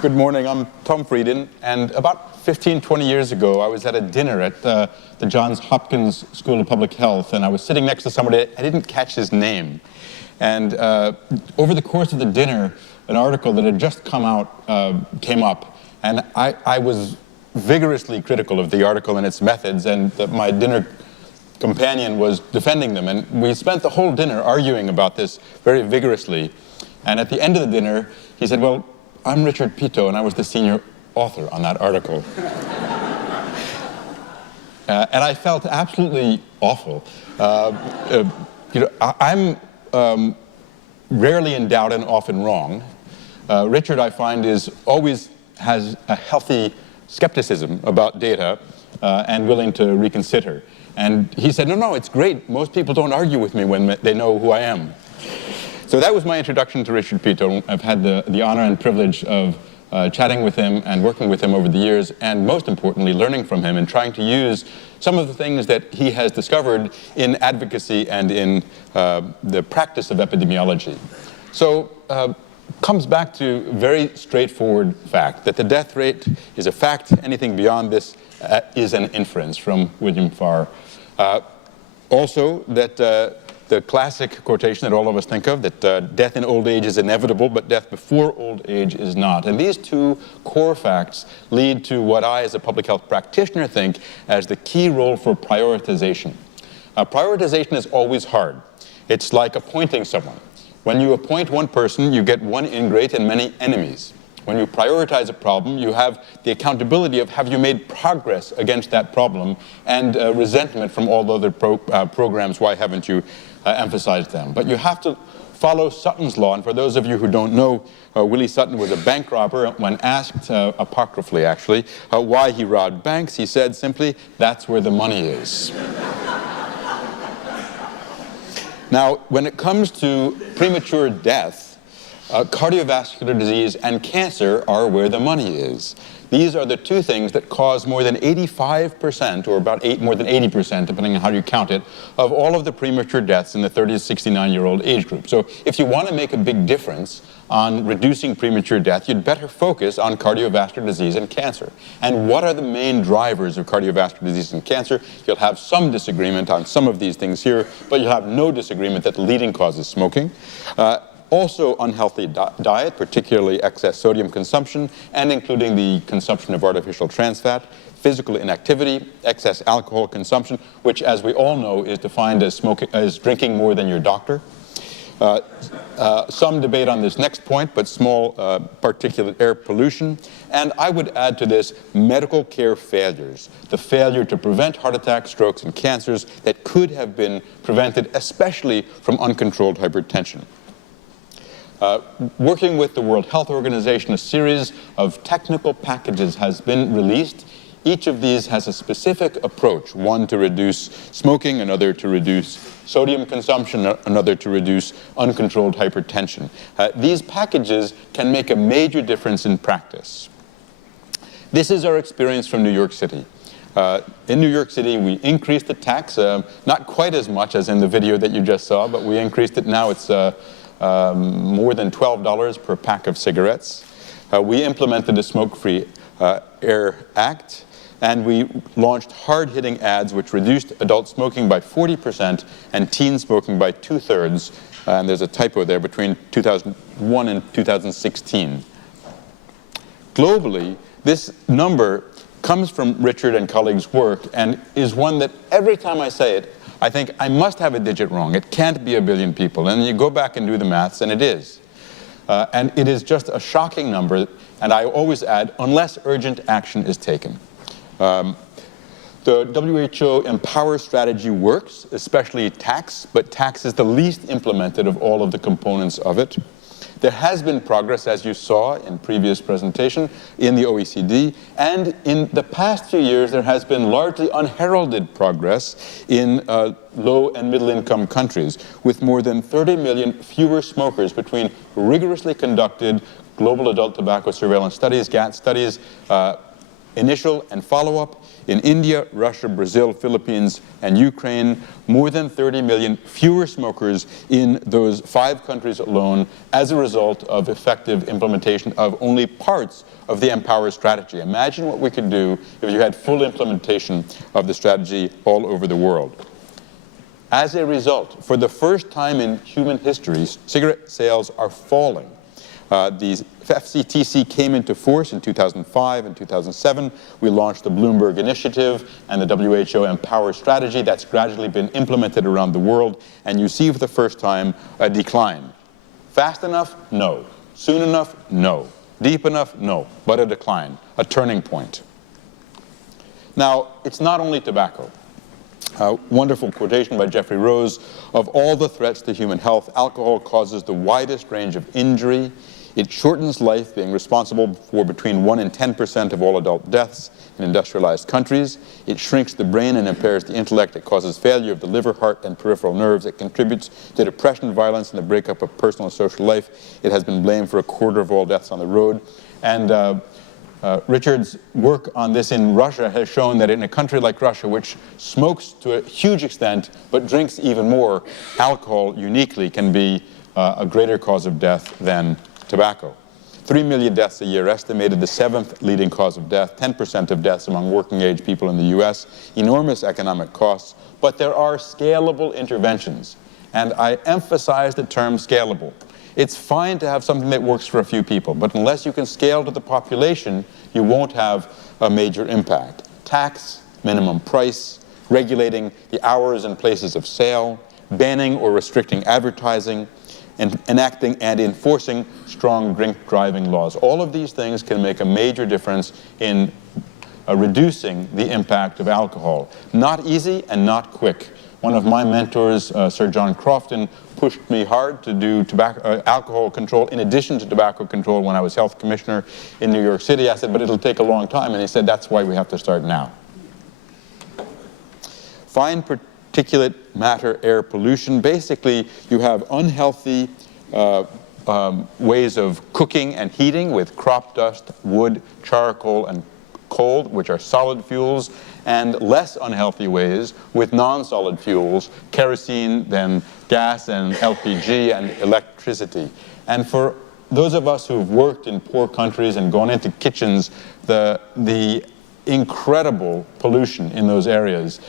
Good morning. I'm Tom Frieden, and about 15, 20 years ago, I was at a dinner at the Johns Hopkins School of Public Health, and I was sitting next to somebody. I didn't catch his name. And over the course of the dinner, an article that had just come out came up, and I was vigorously critical of the article and its methods, and my dinner companion was defending them. And we spent the whole dinner arguing about this very vigorously. And at the end of the dinner, he said, "Well, I'm Richard Peto, and I was the senior author on that article." And I felt absolutely awful. I'm rarely in doubt and often wrong. Richard, I find, always has a healthy skepticism about data and willing to reconsider. And he said, no, it's great. Most people don't argue with me when they know who I am. So that was my introduction to Richard Peto. I've had the honor and privilege of chatting with him and working with him over the years, and most importantly, learning from him and trying to use some of the things that he has discovered in advocacy and in the practice of epidemiology. So comes back to very straightforward fact that the death rate is a fact. Anything beyond this is an inference, from William Farr. Also, that the classic quotation that all of us think of, that death in old age is inevitable, but death before old age is not. And these two core facts lead to what I, as a public health practitioner, think as the key role for prioritization. Prioritization is always hard. It's like appointing someone. When you appoint one person, you get one ingrate and many enemies. When you prioritize a problem, you have the accountability of have you made progress against that problem, and resentment from all other programs, why haven't you emphasized them. But you have to follow Sutton's law, and for those of you who don't know, Willie Sutton was a bank robber. When asked, apocryphally actually, why he robbed banks, he said simply, "That's where the money is." Now, when it comes to premature death, cardiovascular disease and cancer are where the money is. These are the two things that cause more than 85%, or about more than 80%, depending on how you count it, of all of the premature deaths in the 30 to 69-year-old age group. So if you want to make a big difference on reducing premature death, you'd better focus on cardiovascular disease and cancer. And what are the main drivers of cardiovascular disease and cancer? You'll have some disagreement on some of these things here, but you'll have no disagreement that the leading cause is smoking. Also unhealthy diet, particularly excess sodium consumption, and including the consumption of artificial trans fat, physical inactivity, excess alcohol consumption, which, as we all know, is defined as drinking more than your doctor. Some debate on this next point, but small particulate air pollution. And I would add to this medical care failures, the failure to prevent heart attacks, strokes, and cancers that could have been prevented, especially from uncontrolled hypertension. Working with the World Health Organization, a series of technical packages has been released. Each of these has a specific approach, one to reduce smoking, another to reduce sodium consumption, another to reduce uncontrolled hypertension. These packages can make a major difference in practice. This is our experience from New York City. In New York City, we increased the tax, not quite as much as in the video that you just saw, but we increased it. Now it's more than $12 per pack of cigarettes. We implemented the Smoke-Free Air Act, and we launched hard-hitting ads which reduced adult smoking by 40% and teen smoking by 2/3. And there's a typo there, between 2001 and 2016. Globally, this number comes from Richard and colleagues' work and is one that every time I say it, I think I must have a digit wrong. It can't be 1 billion people. And you go back and do the maths, and it is. And it is just a shocking number. And I always add, unless urgent action is taken. The WHO Empower strategy works, especially tax, but tax is the least implemented of all of the components of it. There has been progress, as you saw in previous presentation, in the OECD, and in the past few years there has been largely unheralded progress in low and middle income countries, with more than 30 million fewer smokers between rigorously conducted global adult tobacco surveillance studies, GATT studies, initial and follow-up. In India, Russia, Brazil, Philippines, and Ukraine, more than 30 million fewer smokers in those 5 countries alone as a result of effective implementation of only parts of the Empower strategy. Imagine what we could do if you had full implementation of the strategy all over the world. As a result, for the first time in human history, cigarette sales are falling. The FCTC came into force in 2005 and 2007. We launched the Bloomberg Initiative and the WHO Empower strategy. That's gradually been implemented around the world, and you see for the first time a decline. Fast enough? No. Soon enough? No. Deep enough? No. But a decline, a turning point. Now, it's not only tobacco. A wonderful quotation by Jeffrey Rose: of all the threats to human health, alcohol causes the widest range of injury. It shortens life, being responsible for between 1% and 10% of all adult deaths in industrialized countries. It shrinks the brain and impairs the intellect. It causes failure of the liver, heart, and peripheral nerves. It contributes to depression, violence, and the breakup of personal and social life. It has been blamed for 1/4 of all deaths on the road. And Richard's work on this in Russia has shown that in a country like Russia, which smokes to a huge extent but drinks even more, alcohol uniquely can be a greater cause of death than tobacco. 3 million deaths a year, estimated the 7th leading cause of death, 10% of deaths among working-age people in the US, enormous economic costs, but there are scalable interventions. And I emphasize the term scalable. It's fine to have something that works for a few people, but unless you can scale to the population, you won't have a major impact. Tax, minimum price, regulating the hours and places of sale, banning or restricting advertising, and enacting and enforcing strong drink driving laws. All of these things can make a major difference in reducing the impact of alcohol. Not easy and not quick. One of my mentors, Sir John Crofton, pushed me hard to do alcohol control in addition to tobacco control when I was health commissioner in New York City. I said, but it'll take a long time. And he said, that's why we have to start now. Fine particulate matter air pollution. Basically, you have unhealthy ways of cooking and heating with crop dust, wood, charcoal, and coal, which are solid fuels, and less unhealthy ways with non-solid fuels, kerosene, then gas and LPG and electricity. And for those of us who've worked in poor countries and gone into kitchens, the incredible pollution in those areas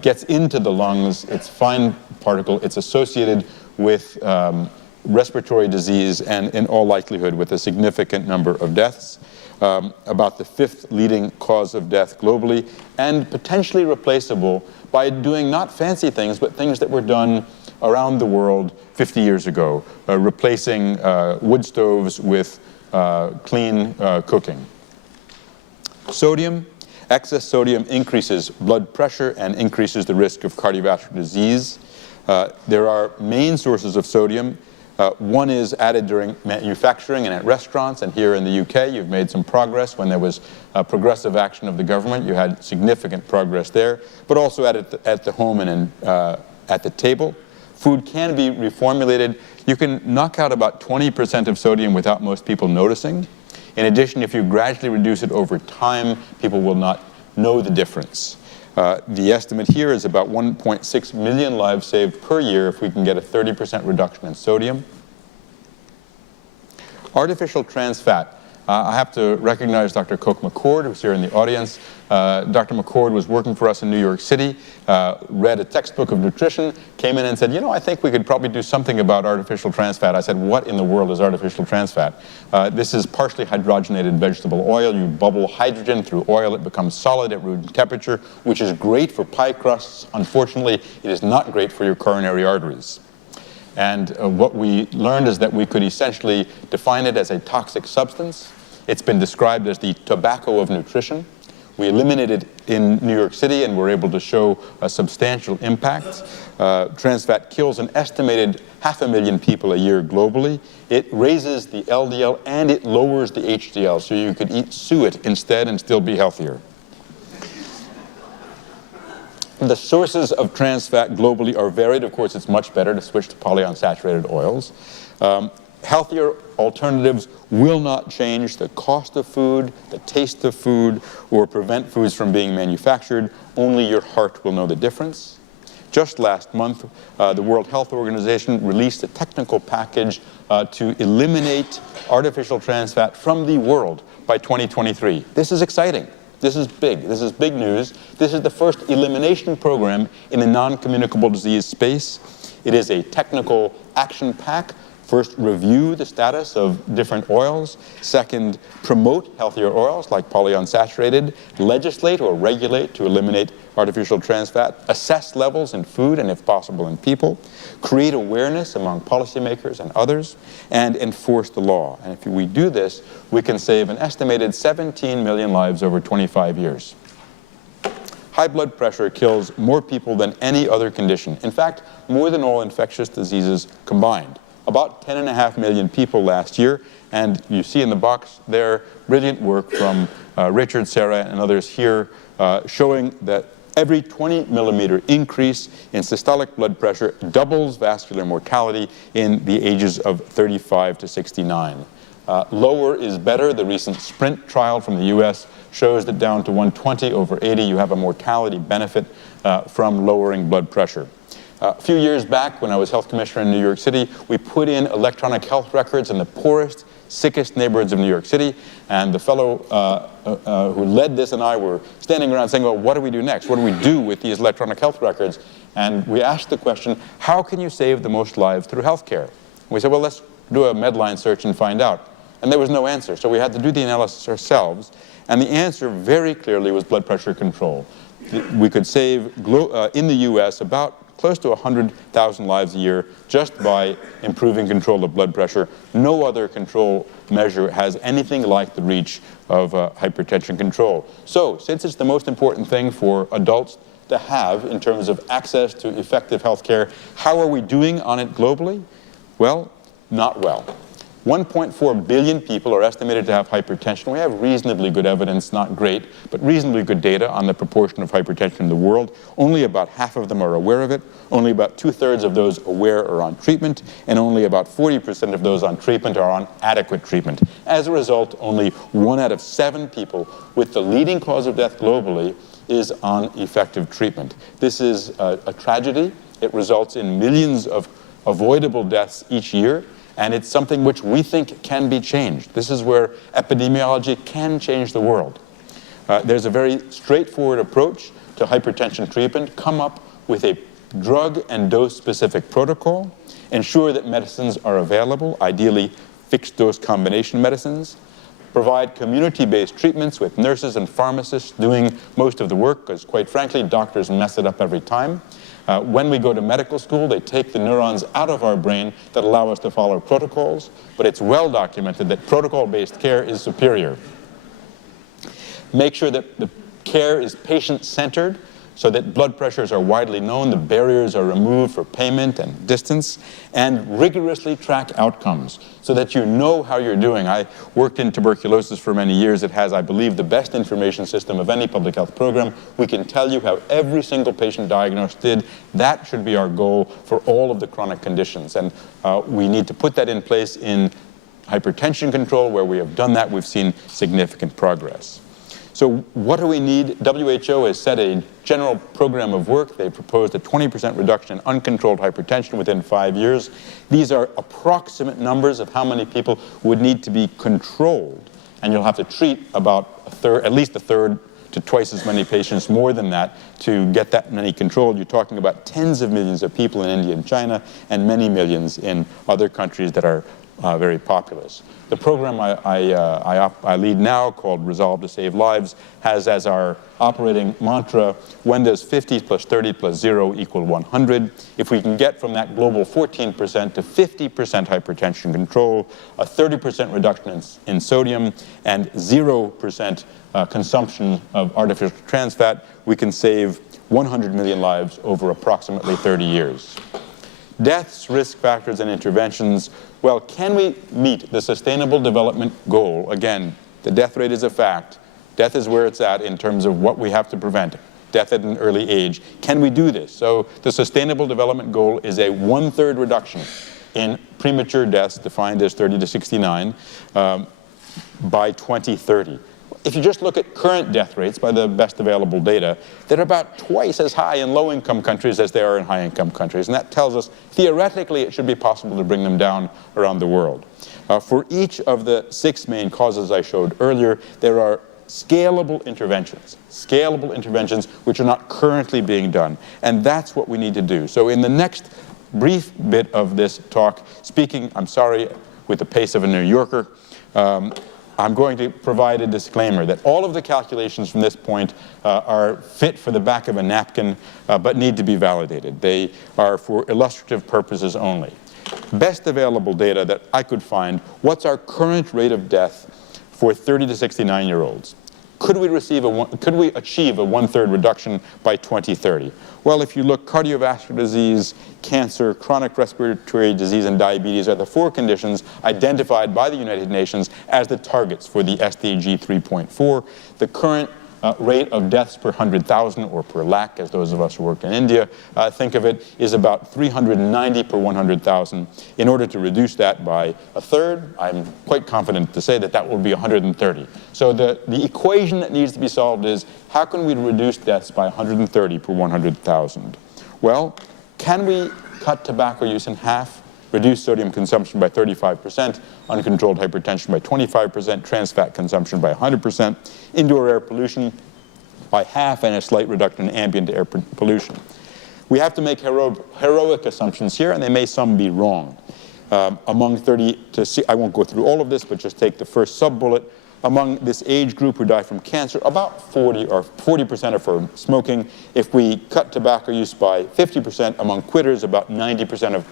gets into the lungs. It's fine particle. It's associated with respiratory disease and in all likelihood with a significant number of deaths. About the 5th leading cause of death globally, and potentially replaceable by doing not fancy things, but things that were done around the world 50 years ago, replacing wood stoves with clean cooking. Sodium. Excess sodium increases blood pressure and increases the risk of cardiovascular disease. There are main sources of sodium. One is added during manufacturing and at restaurants, and here in the UK you've made some progress. When there was progressive action of the government, you had significant progress there, but also at the home and at the table. Food can be reformulated. You can knock out about 20% of sodium without most people noticing. In addition, if you gradually reduce it over time, people will not know the difference. The estimate here is about 1.6 million lives saved per year if we can get a 30% reduction in sodium. Artificial trans fat. I have to recognize Dr. Coke McCord, who's here in the audience. Dr. McCord was working for us in New York City, read a textbook of nutrition, came in and said, you know, I think we could probably do something about artificial trans fat. I said, what in the world is artificial trans fat? This is partially hydrogenated vegetable oil. You bubble hydrogen through oil. It becomes solid at room temperature, which is great for pie crusts. Unfortunately, it is not great for your coronary arteries. And what we learned is that we could essentially define it as a toxic substance. It's been described as the tobacco of nutrition. We eliminated it in New York City and were able to show a substantial impact. Trans fat kills an estimated 500,000 people a year globally. It raises the LDL and it lowers the HDL, so you could eat suet instead and still be healthier. The sources of trans fat globally are varied. Of course, it's much better to switch to polyunsaturated oils. Healthier alternatives will not change the cost of food, the taste of food, or prevent foods from being manufactured. Only your heart will know the difference. Just last month, the World Health Organization released a technical package to eliminate artificial trans fat from the world by 2023. This is exciting. This is big. This is big news. This is the first elimination program in the non-communicable disease space. It is a technical action pack. First, review the status of different oils. Second, promote healthier oils like polyunsaturated. Legislate or regulate to eliminate artificial trans fat. Assess levels in food and, if possible, in people. Create awareness among policymakers and others. And enforce the law. And if we do this, we can save an estimated 17 million lives over 25 years. High blood pressure kills more people than any other condition. In fact, more than all infectious diseases combined. About 10.5 million people last year, and you see in the box there brilliant work from Richard, Sarah, and others here showing that every 20 millimeter increase in systolic blood pressure doubles vascular mortality in the ages of 35 to 69. Lower is better. The recent SPRINT trial from the US shows that down to 120/80 you have a mortality benefit from lowering blood pressure. A few years back, when I was health commissioner in New York City, we put in electronic health records in the poorest, sickest neighborhoods of New York City, and the fellow who led this and I were standing around saying, well, what do we do next? What do we do with these electronic health records? And we asked the question, how can you save the most lives through health care? We said, well, let's do a Medline search and find out. And there was no answer, so we had to do the analysis ourselves, and the answer very clearly was blood pressure control. We could save, in the US, about close to 100,000 lives a year just by improving control of blood pressure. No other control measure has anything like the reach of hypertension control. So, since it's the most important thing for adults to have in terms of access to effective health care, how are we doing on it globally? Well, not well. 1.4 billion people are estimated to have hypertension. We have reasonably good evidence, not great, but reasonably good data on the proportion of hypertension in the world. Only about half of them are aware of it. Only about 2/3 of those aware are on treatment, and only about 40% of those on treatment are on adequate treatment. As a result, only 1 out of 7 people with the leading cause of death globally is on effective treatment. This is a tragedy. It results in millions of avoidable deaths each year. And it's something which we think can be changed. This is where epidemiology can change the world. There's a very straightforward approach to hypertension treatment. Come up with a drug and dose-specific protocol. Ensure that medicines are available, ideally fixed-dose combination medicines. Provide community-based treatments with nurses and pharmacists doing most of the work, because quite frankly, doctors mess it up every time. When we go to medical school, they take the neurons out of our brain that allow us to follow protocols, but it's well documented that protocol-based care is superior. Make sure that the care is patient-centered so that blood pressures are widely known, the barriers are removed for payment and distance, and rigorously track outcomes so that you know how you're doing. I worked in tuberculosis for many years. It has, I believe, the best information system of any public health program. We can tell you how every single patient diagnosed did. That should be our goal for all of the chronic conditions. And we need to put that in place in hypertension control. Where we have done that, we've seen significant progress. So what do we need? WHO has set a general program of work. They proposed a 20% reduction in uncontrolled hypertension within 5 years. These are approximate numbers of how many people would need to be controlled. And you'll have to treat about at least a third to twice as many patients, more than that, to get that many controlled. You're talking about tens of millions of people in India and China, and many millions in other countries that are very populous. The program I lead now, called Resolve to Save Lives, has as our operating mantra, when does 50 plus 30 plus 0 equal 100? If we can get from that global 14% to 50% hypertension control, a 30% reduction in sodium, and 0% consumption of artificial trans fat, we can save 100 million lives over approximately 30 years. Deaths, risk factors, and interventions. Well, can we meet the Sustainable Development Goal? Again, the death rate is a fact. Death is where it's at in terms of what we have to prevent. Death at an early age. Can we do this? So the Sustainable Development Goal is a 1/3 reduction in premature deaths, defined as 30 to 69, by 2030. If you just look at current death rates by the best available data, they're about twice as high in low-income countries as they are in high-income countries. And that tells us, theoretically, it should be possible to bring them down around the world. For each of the 6 main causes I showed earlier, there are scalable interventions which are not currently being done. And that's what we need to do. So in the next brief bit of this talk, speaking, I'm sorry, with the pace of a New Yorker, I'm going to provide a disclaimer that all of the calculations from this point are fit for the back of a napkin, but need to be validated. They are for illustrative purposes only. Best available data that I could find, what's our current rate of death for 30 to 69-year-olds? Could we achieve a 1/3 reduction by 2030? Well, if you look, cardiovascular disease, cancer, chronic respiratory disease, and diabetes are the 4 conditions identified by the United Nations as the targets for the SDG 3.4. The current rate of deaths per 100,000, or per lakh, as those of us who work in India think of it, is about 390 per 100,000. In order to reduce that by 1/3, I'm quite confident to say that that will be 130. So the equation that needs to be solved is, how can we reduce deaths by 130 per 100,000? Well, can we cut tobacco use in half? Reduce sodium consumption by 35%, uncontrolled hypertension by 25%, trans fat consumption by 100%, indoor air pollution by half, and a slight reduction in ambient air pollution. We have to make heroic assumptions here, and they may some be wrong. Among 30 to, I won't go through all of this, but just take the first sub-bullet. Among this age group who die from cancer, about 40% are from smoking. If we cut tobacco use by 50%, among quitters, about 90% of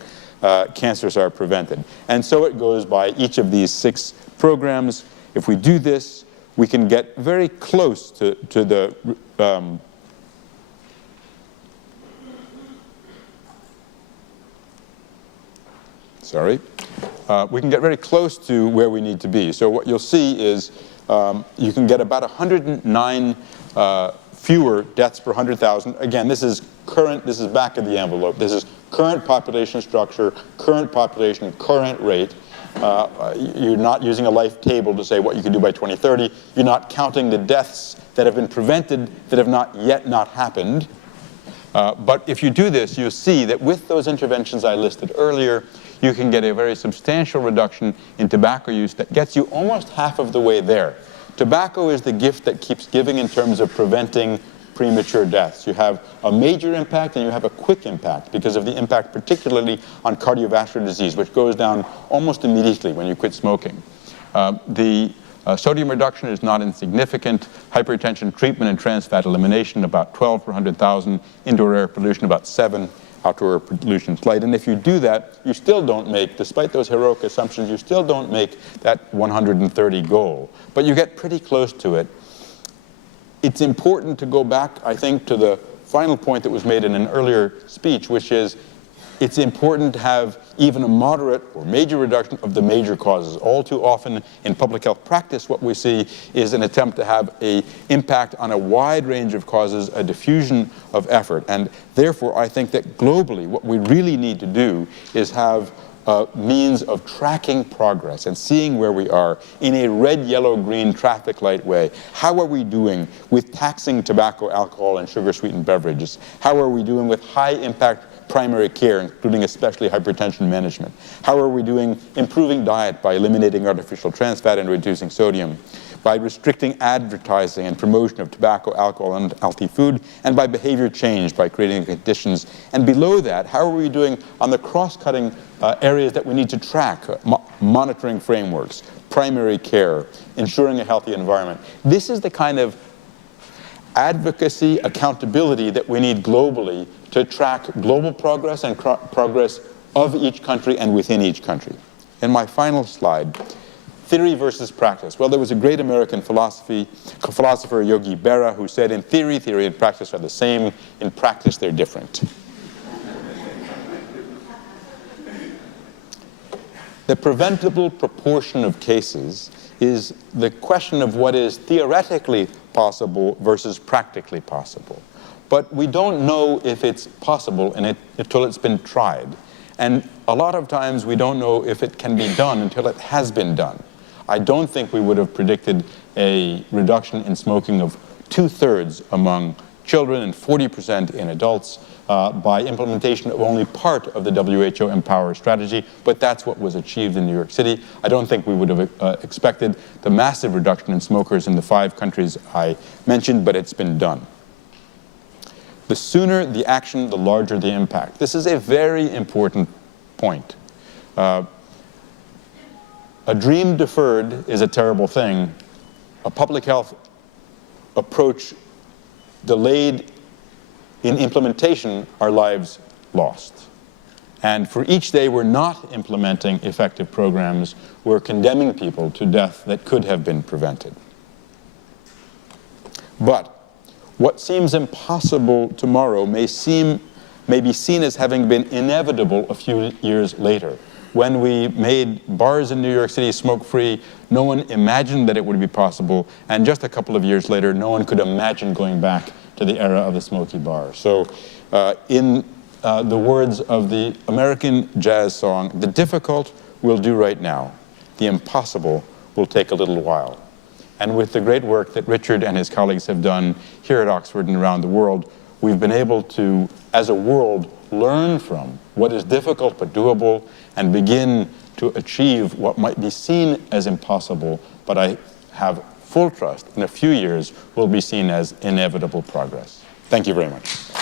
cancers are prevented. And so it goes by each of these 6 programs. If we do this, we can get very close to the we can get very close to where we need to be. So what you'll see is you can get about 109 fewer deaths per 100,000. Again, this is current, this is back of the envelope. This is current population structure, current population, current rate. You're not using a life table to say what you can do by 2030. You're not counting the deaths that have been prevented that have not yet not happened. But if you do this, you'll see that with those interventions I listed earlier, you can get a very substantial reduction in tobacco use that gets you almost half of the way there. Tobacco is the gift that keeps giving in terms of preventing premature deaths. You have a major impact and you have a quick impact because of the impact particularly on cardiovascular disease, which goes down almost immediately when you quit smoking. Sodium reduction is not insignificant. Hypertension treatment and trans fat elimination, about 12 per 100,000. Indoor air pollution, about 7. Outdoor air pollution, slight. And if you do that, you still don't make, despite those heroic assumptions, you still don't make that 130 goal. But you get pretty close to it. It's important to go back, I think, to the final point that was made in an earlier speech, which is it's important to have even a moderate or major reduction of the major causes. All too often in public health practice, what we see is an attempt to have an impact on a wide range of causes, a diffusion of effort. And therefore, I think that globally, what we really need to do is have a means of tracking progress and seeing where we are in a red, yellow, green traffic light way. How are we doing with taxing tobacco, alcohol, and sugar-sweetened beverages? How are we doing with high-impact primary care, including especially hypertension management? How are we doing improving diet by eliminating artificial trans fat and reducing sodium? By restricting advertising and promotion of tobacco, alcohol, and unhealthy food, and by behavior change, by creating conditions. And below that, how are we doing on the cross-cutting areas that we need to track, monitoring frameworks, primary care, ensuring a healthy environment? This is the kind of advocacy, accountability that we need globally to track global progress and progress of each country and within each country. And my final slide, theory versus practice. Well, there was a great American philosopher, Yogi Berra, who said, in theory, theory and practice are the same. In practice, they're different. The preventable proportion of cases is the question of what is theoretically possible versus practically possible. But we don't know if it's possible until it's been tried. And a lot of times we don't know if it can be done until it has been done. I don't think we would have predicted a reduction in smoking of 2/3 among children and 40% in adults by implementation of only part of the WHO Empower strategy, but that's what was achieved in New York City. I don't think we would have expected the massive reduction in smokers in the 5 countries I mentioned, but it's been done. The sooner the action, the larger the impact. This is a very important point. A dream deferred is a terrible thing. A public health approach delayed in implementation are lives lost. And for each day we're not implementing effective programs, we're condemning people to death that could have been prevented. But what seems impossible tomorrow may be seen as having been inevitable a few years later. When we made bars in New York City smoke-free, no one imagined that it would be possible, and just a couple of years later, no one could imagine going back to the era of the smoky bar. So in the words of the American jazz song, the difficult we'll do right now, the impossible will take a little while. And with the great work that Richard and his colleagues have done here at Oxford and around the world, we've been able to, as a world, learn from what is difficult but doable and begin to achieve what might be seen as impossible, but I have full trust in a few years will be seen as inevitable progress. Thank you very much.